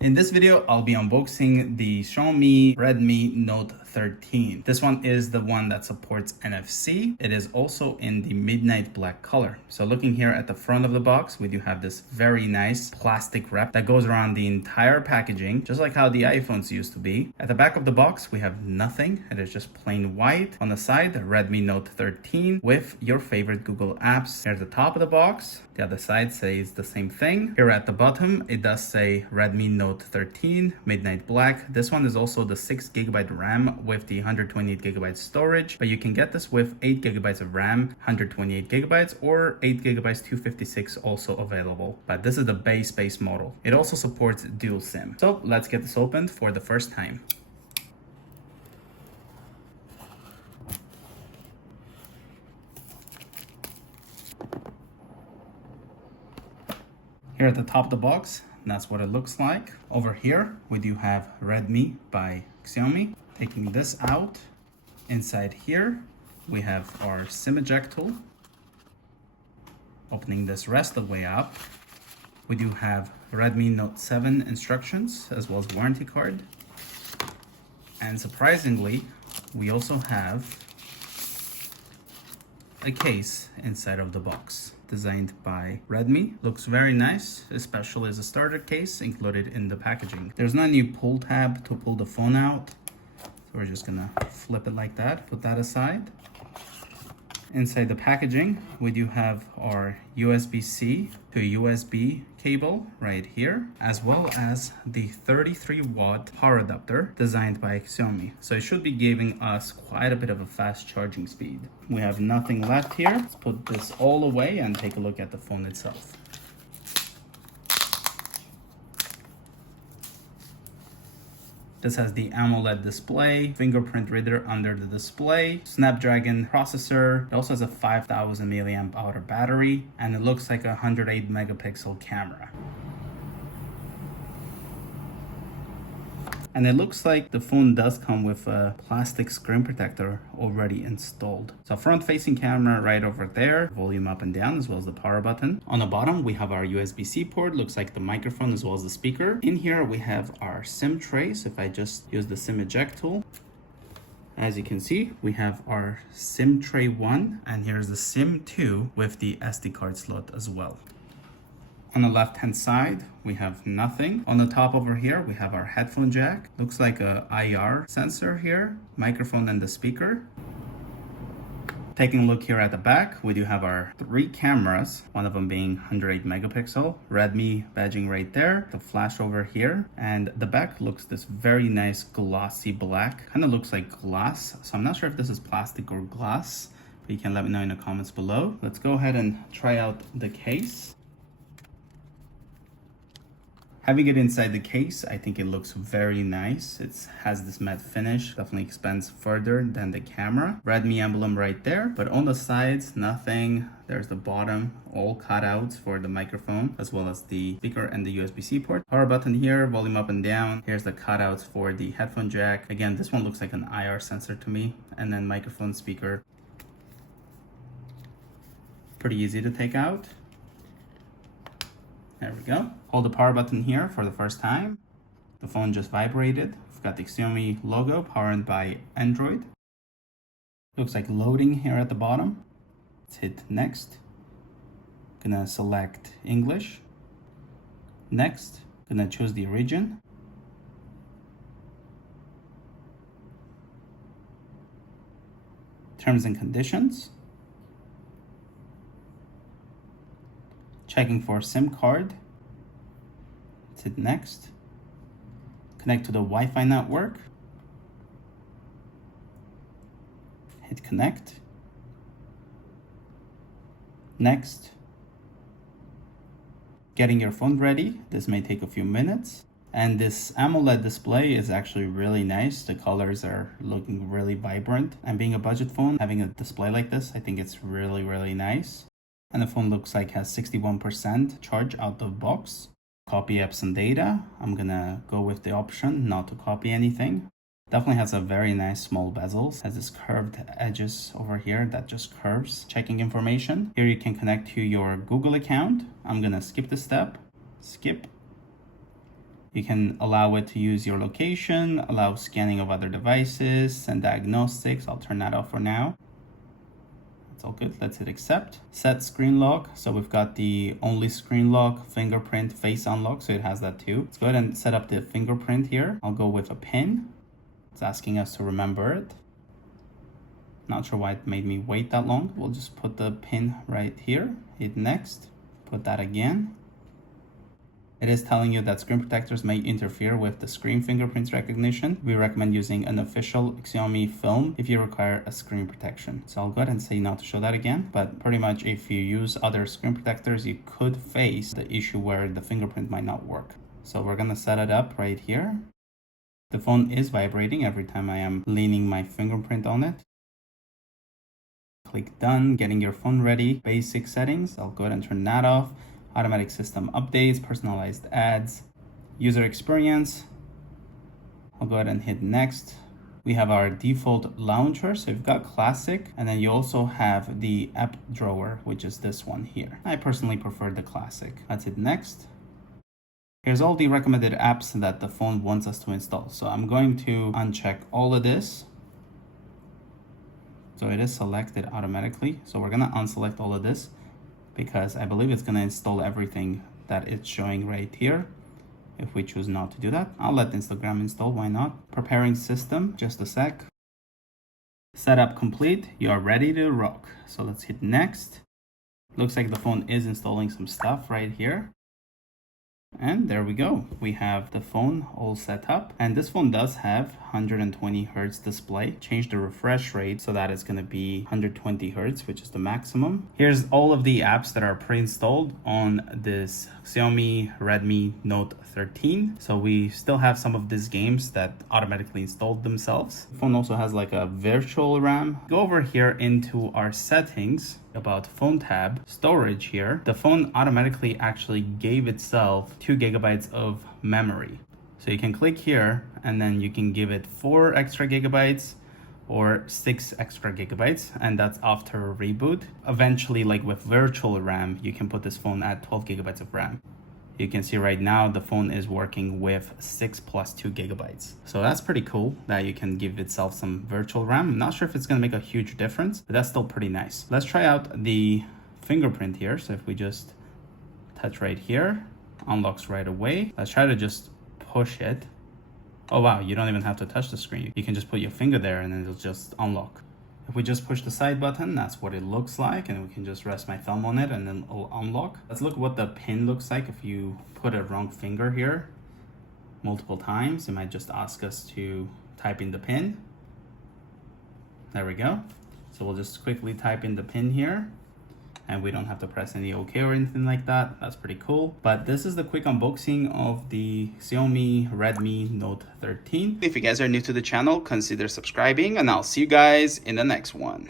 In this video, I'll be unboxing the Xiaomi Redmi Note 13. This one is the one that supports NFC. It is also in the midnight black color. So looking here at the front of the box, we do have this very nice plastic wrap that goes around the entire packaging, just like how the iPhones used to be. At the back of the box, we have nothing. It is just plain white. On the side, the Redmi Note 13 with your favorite Google apps. Here at the top of the box, the other side says the same thing. Here at the bottom, it does say Redmi Note 13 Midnight Black. This one is also the 6GB RAM with the 128GB storage, but you can get this with 8GB of RAM, 128GB, or 8GB 256 also available. But this is the base model. It also supports dual SIM. So let's get this opened for the first time. Here at the top of the box, that's what it looks like. Over here, we do have Redmi by Xiaomi. Taking this out, inside here, we have our SIM eject tool. Opening this rest of the way up, we do have Redmi Note 7 instructions as well as warranty card. And surprisingly, we also have a case inside of the box. Designed by Redmi. Looks very nice, especially as a starter case included in the packaging. There's no new pull tab to pull the phone out. So we're just gonna flip it like that, put that aside. Inside the packaging, we do have our USB-C to USB cable right here, as well as the 33-watt power adapter designed by Xiaomi. So it should be giving us quite a bit of a fast charging speed. We have nothing left here. Let's put this all away and take a look at the phone itself. This has the AMOLED display, fingerprint reader under the display, Snapdragon processor. It also has a 5000 milliamp hour battery, and it looks like a 108 megapixel camera. And it looks like the phone does come with a plastic screen protector already installed. So front-facing camera right over there, volume up and down, as well as the power button. On the bottom, we have our USB-C port, looks like the microphone as well as the speaker. In here, we have our SIM tray. So if I just use the SIM eject tool, as you can see, we have our SIM tray 1, and here's the SIM 2 with the SD card slot as well. On the left-hand side, we have nothing. On the top over here, we have our headphone jack. Looks like a IR sensor here, microphone and the speaker. Taking a look here at the back, we do have our 3 cameras, one of them being 108 megapixel, Redmi badging right there, the flash over here, and the back looks this very nice glossy black, kind of looks like glass. So I'm not sure if this is plastic or glass, but you can let me know in the comments below. Let's go ahead and try out the case. Having it inside the case, I think it looks very nice. It has this matte finish, definitely expands further than the camera. Redmi emblem right there, but on the sides, nothing. There's the bottom, all cutouts for the microphone, as well as the speaker and the USB-C port. Power button here, volume up and down. Here's the cutouts for the headphone jack. Again, this one looks like an IR sensor to me. And then microphone, speaker. Pretty easy to take out. There we go. Hold the power button here for the first time. The phone just vibrated. We've got the Xiaomi logo powered by Android. Looks like loading here at the bottom. Let's hit next. Gonna select English. Next, gonna choose the region. Terms and conditions. Checking for SIM card. Let's hit next. Connect to the Wi-Fi network. Hit connect. Next. Getting your phone ready. This may take a few minutes. And this AMOLED display is actually really nice. The colors are looking really vibrant. And being a budget phone, having a display like this, I think it's really nice. And the phone looks like has 61% charge out of box. Copy apps and data. I'm gonna go with the option not to copy anything. Definitely has a very nice small bezels. Has this curved edges over here that just curves. Checking information. Here you can connect to your Google account. I'm gonna skip this step. Skip. You can allow it to use your location, allow scanning of other devices, send diagnostics. I'll turn that off for now. It's all good. Let's hit accept. Set screen lock. So we've got the only screen lock, fingerprint, face unlock. So it has that too. Let's go ahead and set up the fingerprint here. I'll go with a pin. It's asking us to remember it. Not sure why it made me wait that long. We'll just put the pin right here. Hit next. Put that again. It is telling you that screen protectors may interfere with the screen fingerprints recognition. We recommend using an official Xiaomi film if you require a screen protection. So I'll go ahead and say not to show that again, but pretty much if you use other screen protectors, you could face the issue where the fingerprint might not work. So we're gonna set it up right here. The phone is vibrating every time I am leaning my fingerprint on it. Click done, getting your phone ready. Basic settings, I'll go ahead and turn that off. Automatic system updates, personalized ads, user experience. I'll go ahead and hit next. We have our default launcher. So you've got classic, and then you also have the app drawer, which is this one here. I personally prefer the classic. Let's hit next. Here's all the recommended apps that the phone wants us to install. So I'm going to uncheck all of this. So it is selected automatically. So we're gonna unselect all of this, because I believe it's going to install everything that it's showing right here. If we choose not to do that, I'll let Instagram install, why not? Preparing system, just a sec. Setup complete, you are ready to rock. So let's hit next. Looks like the phone is installing some stuff right here. And there we go. We have the phone all set up, and this phone does have 120 Hertz display. Change the refresh rate so that it's going to be 120 Hertz, which is the maximum. Here's all of the apps that are pre-installed on this Xiaomi Redmi Note 13. So we still have some of these games that automatically installed themselves. The phone also has like a virtual RAM. Go over here into our settings about phone tab, storage here. The phone automatically actually gave itself 2 GB of memory. So you can click here and then you can give it 4 extra gigabytes or 6 extra gigabytes, and that's after reboot. Eventually, like with virtual RAM, you can put this phone at 12 gigabytes of RAM. You can see right now the phone is working with 6 plus 2 gigabytes. So that's pretty cool that you can give itself some virtual RAM. I'm not sure if it's gonna make a huge difference, but that's still pretty nice. Let's try out the fingerprint here. So if we just touch right here, unlocks right away. Let's try to just push it. Oh wow, you don't even have to touch the screen. You can just put your finger there and then it'll just unlock. If we just push the side button, that's what it looks like, and we can just rest my thumb on it and then it'll unlock. Let's look what the pin looks like if you put a wrong finger here multiple times. It might just ask us to type in the pin. There we go. So we'll just quickly type in the pin here, and we don't have to press any OK or anything like that. That's pretty cool. But this is the quick unboxing of the Xiaomi Redmi Note 13. If you guys are new to the channel, consider subscribing, and I'll see you guys in the next one.